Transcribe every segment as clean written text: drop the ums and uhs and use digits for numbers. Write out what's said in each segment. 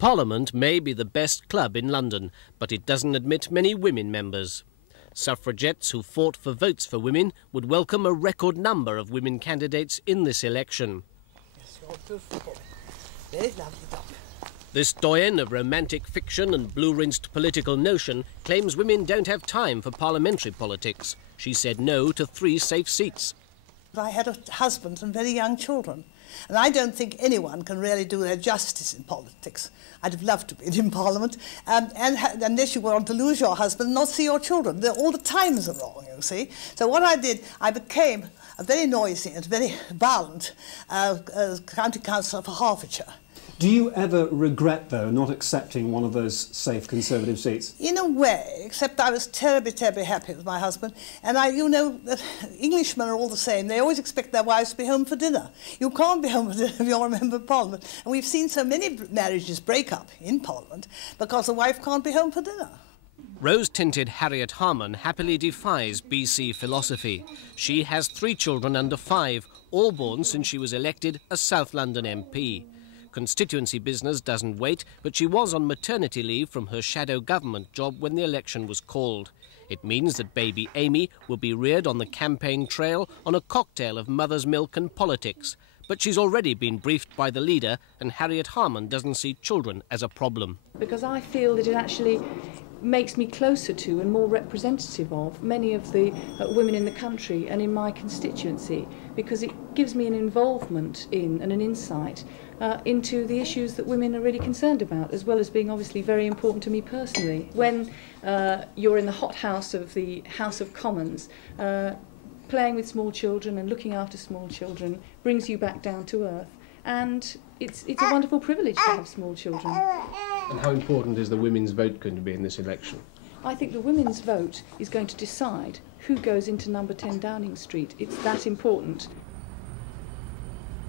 Parliament may be the best club in London, but it doesn't admit many women members. Suffragettes who fought for votes for women would welcome a record number of women candidates in this election. Very lovely dog. This doyen of romantic fiction and blue-rinsed political notion claims women don't have time for parliamentary politics. She said no to 3 safe seats. I had a husband and very young children, and I don't think anyone can really do their justice in politics. I'd have loved to be in Parliament, unless you want to lose your husband and not see your children. All the times are wrong, you see. So what I did, I became a very noisy and very violent county councillor for Hertfordshire. Do you ever regret, though, not accepting one of those safe Conservative seats? In a way, except I was terribly, terribly happy with my husband. And you know, Englishmen are all the same. They always expect their wives to be home for dinner. You can't be home for dinner if you're a member of Parliament. And we've seen so many marriages break up in Parliament because the wife can't be home for dinner. Rose-tinted Harriet Harman happily defies BC philosophy. She has 3 children under 5, all born since she was elected a South London MP. Constituency business doesn't wait, but she was on maternity leave from her shadow government job when the election was called. It means that baby Amy will be reared on the campaign trail on a cocktail of mother's milk and politics. But she's already been briefed by the leader, and Harriet Harman doesn't see children as a problem. Because I feel that it actually makes me closer to and more representative of many of the women in the country and in my constituency, because it gives me an involvement in and an insight into the issues that women are really concerned about, as well as being obviously very important to me personally. When you're in the hothouse of the House of Commons, playing with small children and looking after small children brings you back down to earth. And it's a wonderful privilege to have small children. And how important is the women's vote going to be in this election? I think the women's vote is going to decide who goes into number 10 Downing Street. It's that important.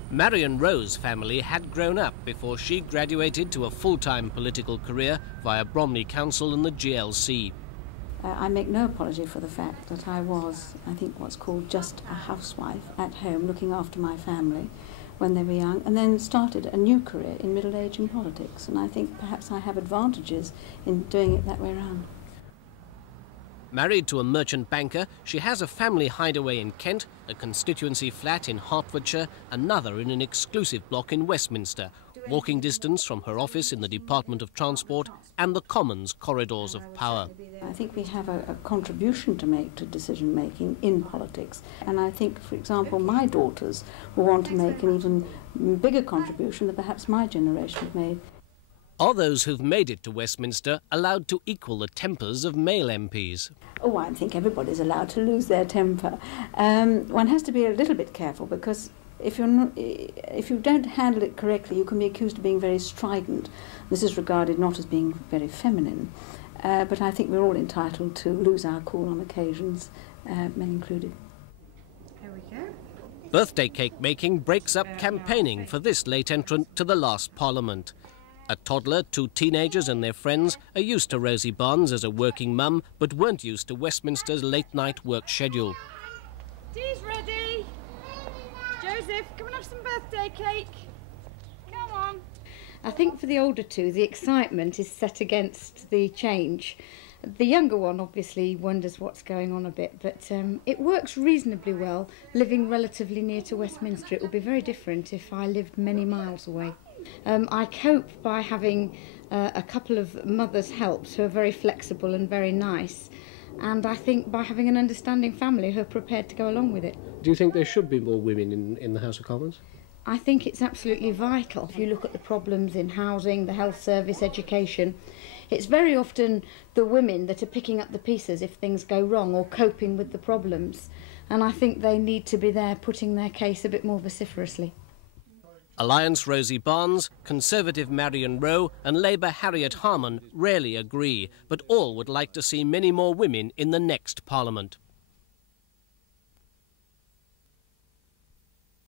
Marion Rowe's family had grown up before she graduated to a full-time political career via Bromley Council and the GLC. I make no apology for the fact that I was, I think, what's called just a housewife at home looking after my family when they were young, and then started a new career in middle age in politics. And I think perhaps I have advantages in doing it that way around. Married to a merchant banker, she has a family hideaway in Kent, a constituency flat in Hertfordshire, another in an exclusive block in Westminster, walking distance from her office in the Department of Transport and the Commons corridors of power. I think we have a contribution to make to decision-making in politics. And I think, for example, my daughters will want to make an even bigger contribution than perhaps my generation have made. Are those who've made it to Westminster allowed to equal the tempers of male MPs? Oh, I think everybody's allowed to lose their temper. One has to be a little bit careful, because if you don't handle it correctly, you can be accused of being very strident. This is regarded not as being very feminine, but I think we're all entitled to lose our cool on occasions, men included. There we go. Birthday cake making breaks up campaigning for this late entrant to the last Parliament. A toddler, 2 teenagers and their friends are used to Rosie Barnes as a working mum, but weren't used to Westminster's late-night work schedule. Tea's ready. Joseph, come and have some birthday cake. Come on. I think for the older 2, the excitement is set against the change. The younger one obviously wonders what's going on a bit, but it works reasonably well living relatively near to Westminster. It would be very different if I lived many miles away. I cope by having a couple of mothers' helps who are very flexible and very nice, and I think by having an understanding family who are prepared to go along with it. Do you think there should be more women in the House of Commons? I think it's absolutely vital. If you look at the problems in housing, the health service, education, it's very often the women that are picking up the pieces if things go wrong or coping with the problems, and I think they need to be there putting their case a bit more vociferously. Alliance Rosie Barnes, Conservative Marion Rowe and Labour Harriet Harman rarely agree, but all would like to see many more women in the next Parliament.